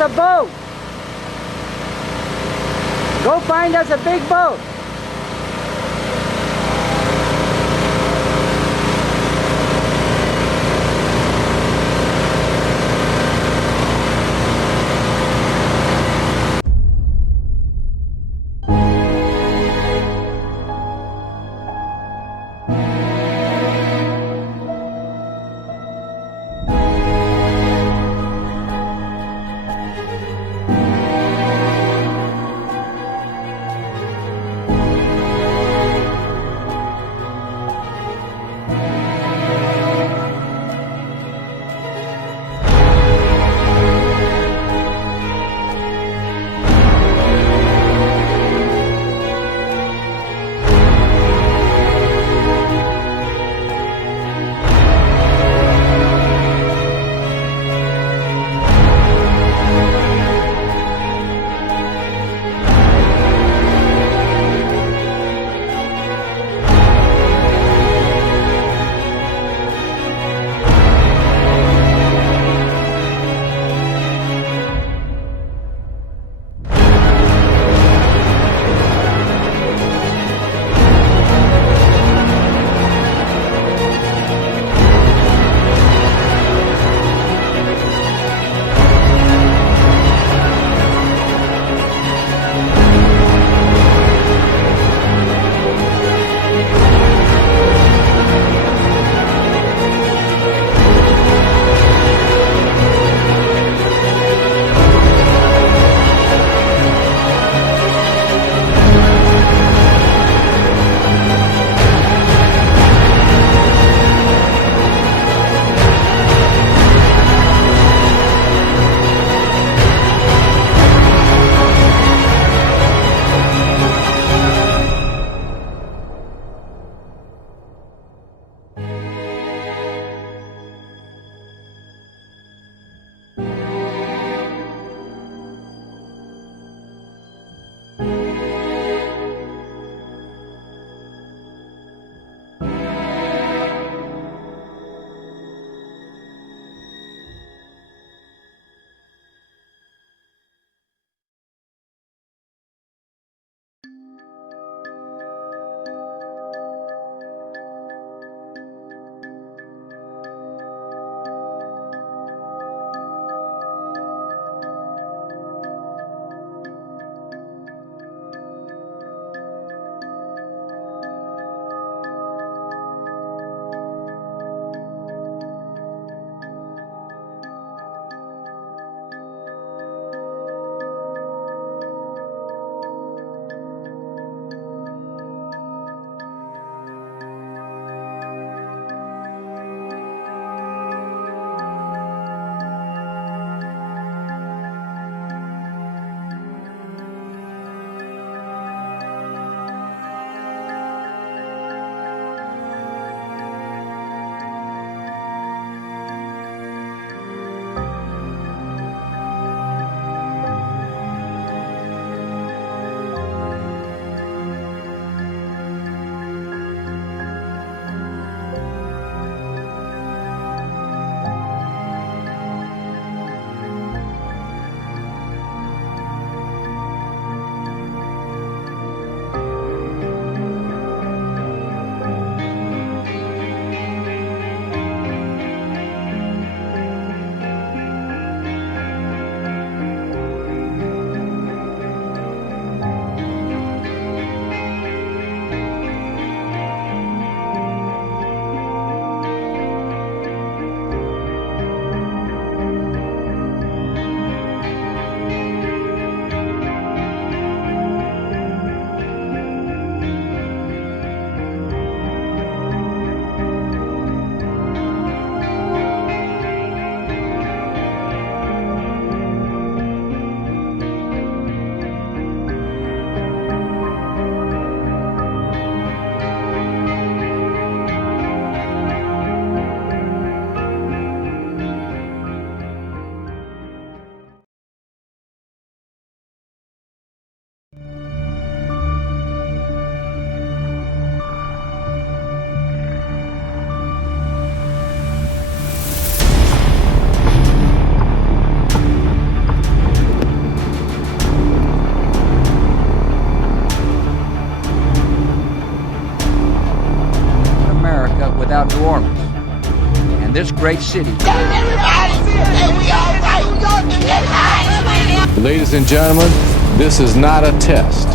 us a boat. Go find us a big boat. about New Orleans and this great city. Ladies and gentlemen, this is not a test.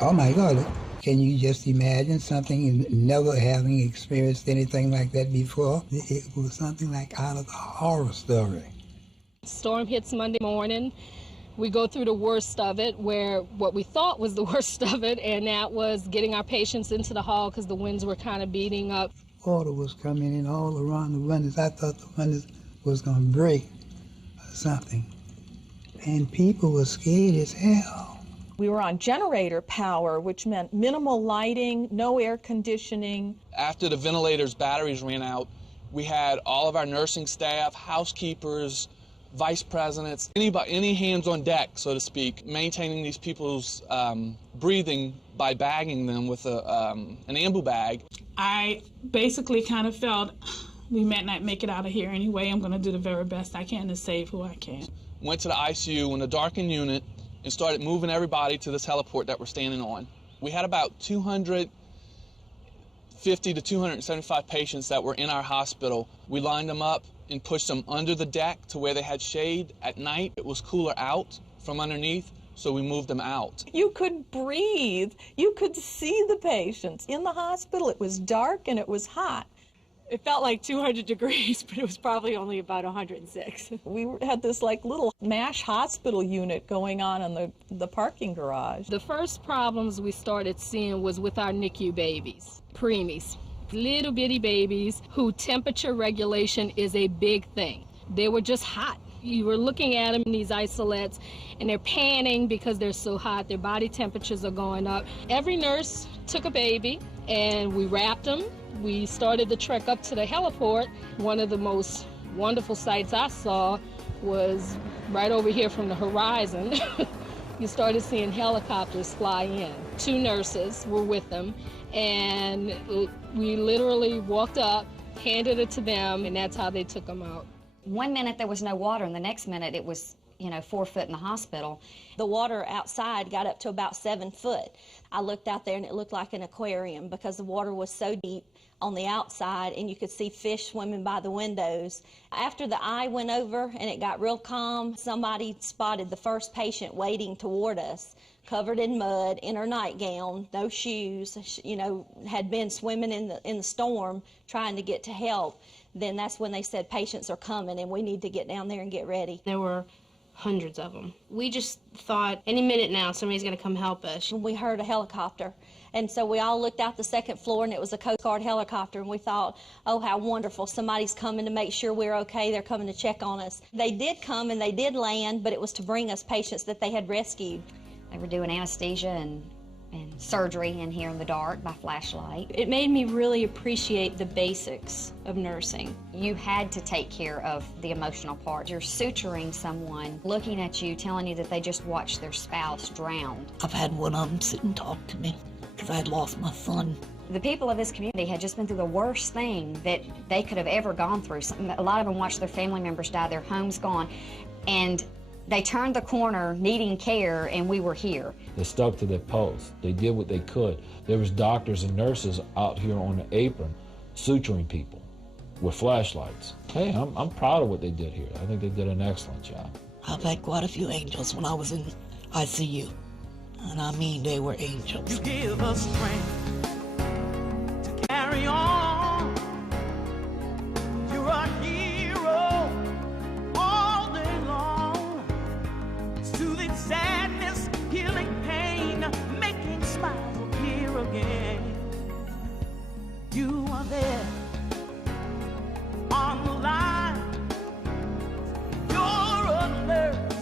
Oh my God, can you just imagine something, never having experienced anything like that before? It was something like out of a horror story. Storm hits Monday morning. We go through the worst of it, where what we thought was the worst of it, and that was getting our patients into the hall because the winds were kind of beating up. Water was coming in all around the windows. I thought the windows was going to break or something. And people were scared as hell. We were on generator power, which meant minimal lighting, no air conditioning. After the ventilator's batteries ran out, we had all of our nursing staff, housekeepers, vice presidents, any hands on deck, so to speak, maintaining these people's breathing by bagging them with an ambu bag. I basically kind of felt we might not make it out of here anyway. I'm going to do the very best I can to save who I can. Went to the ICU in a darkened unit and started moving everybody to this heliport that we're standing on. We had about 250 to 275 patients that were in our hospital. We lined them up and pushed them under the deck to where they had shade. At night, it was cooler out from underneath, so we moved them out. You could breathe. You could see the patients. In the hospital, it was dark and it was hot. It felt like 200 degrees, but it was probably only about 106. We had this like little MASH hospital unit going on in the parking garage. The first problems we started seeing was with our NICU babies, preemies, little bitty babies who temperature regulation is a big thing. They were just hot. You were looking at them in these isolates and they're panning because they're so hot. Their body temperatures are going up. Every nurse took a baby and we wrapped them. We started the trek up to the heliport. One of the most wonderful sights I saw was right over here from the horizon. You started seeing helicopters fly in. 2 nurses were with them, and we literally walked up, handed it to them, and that's how they took them out. 1 minute there was no water, and the next minute it was, 4 foot in the hospital. The water outside got up to about 7 foot. I looked out there and it looked like an aquarium because the water was so deep on the outside and you could see fish swimming by the windows. After the eye went over and it got real calm, somebody spotted the first patient wading toward us, covered in mud, in her nightgown, no shoes, had been swimming in the storm trying to get to help. Then that's when they said patients are coming and we need to get down there and get ready. There were hundreds of them. We just thought any minute now somebody's going to come help us. We heard a helicopter, and so we all looked out the second floor and it was a Coast Guard helicopter, and we thought, oh, how wonderful, somebody's coming to make sure we're okay, they're coming to check on us. They did come and they did land, but it was to bring us patients that they had rescued. They were doing anesthesia and surgery in here in the dark by flashlight. It made me really appreciate the basics of nursing. You had to take care of the emotional part. You're suturing someone, looking at you, telling you that they just watched their spouse drown. I've had one of them sit and talk to me because I had lost my son. The people of this community had just been through the worst thing that they could have ever gone through. A lot of them watched their family members die, their homes gone, and they turned the corner needing care, and we were here. They stuck to their post. They did what they could. There was doctors and nurses out here on the apron suturing people with flashlights. Hey, I'm proud of what they did here. I think they did an excellent job. I've had quite a few angels when I was in ICU, and I mean they were angels. You give us strength to carry on. You're a hero all day long. Soothing sadness, healing pain, making smiles appear again. You are there on the line. You're a nurse.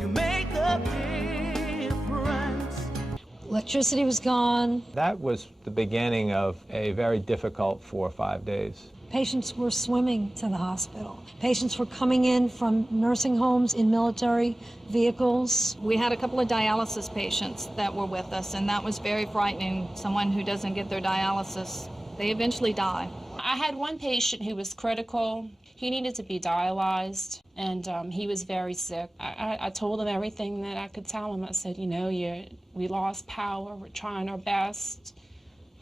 You make the difference. Electricity was gone. That was the beginning of a very difficult 4 or 5 days. Patients were swimming to the hospital. Patients were coming in from nursing homes in military vehicles. We had a couple of dialysis patients that were with us, and that was very frightening. Someone who doesn't get their dialysis, they eventually die. I had one patient who was critical. He needed to be dialyzed, and he was very sick. I told him everything that I could tell him. I said, you know, we lost power. We're trying our best.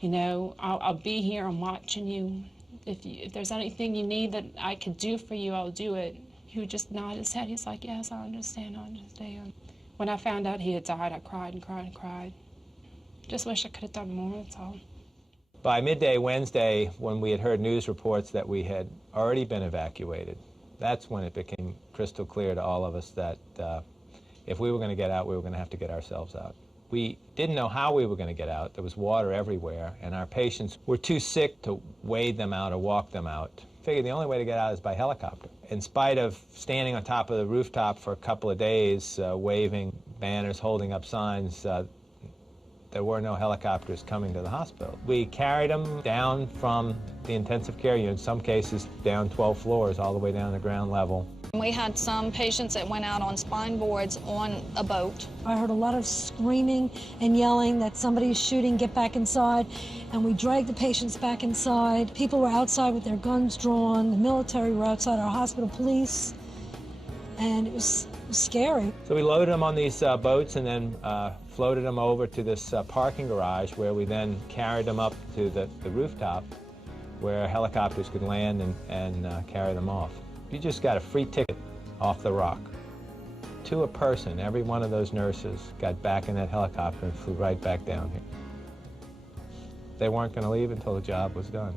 You know, I'll be here. I'm watching you. If there's anything you need that I could do for you, I'll do it. He would just nod his head. He's like, yes, I understand, I understand. When I found out he had died, I cried and cried and cried. Just wish I could have done more, that's all. By midday Wednesday, when we had heard news reports that we had already been evacuated, that's when it became crystal clear to all of us that if we were going to get out, we were going to have to get ourselves out. We didn't know how we were going to get out. There was water everywhere, and our patients were too sick to wade them out or walk them out. Figured the only way to get out is by helicopter. In spite of standing on top of the rooftop for a couple of days, waving banners, holding up signs, there were no helicopters coming to the hospital. We carried them down from the intensive care unit, in some cases down 12 floors, all the way down to ground level. We had some patients that went out on spine boards on a boat. I heard a lot of screaming and yelling that somebody's shooting, get back inside. And we dragged the patients back inside. People were outside with their guns drawn. The military were outside, our hospital police. And it was scary. So we loaded them on these boats and then floated them over to this parking garage where we then carried them up to the rooftop where helicopters could land and carry them off. You just got a free ticket off the rock. To a person, every one of those nurses got back in that helicopter and flew right back down here. They weren't going to leave until the job was done.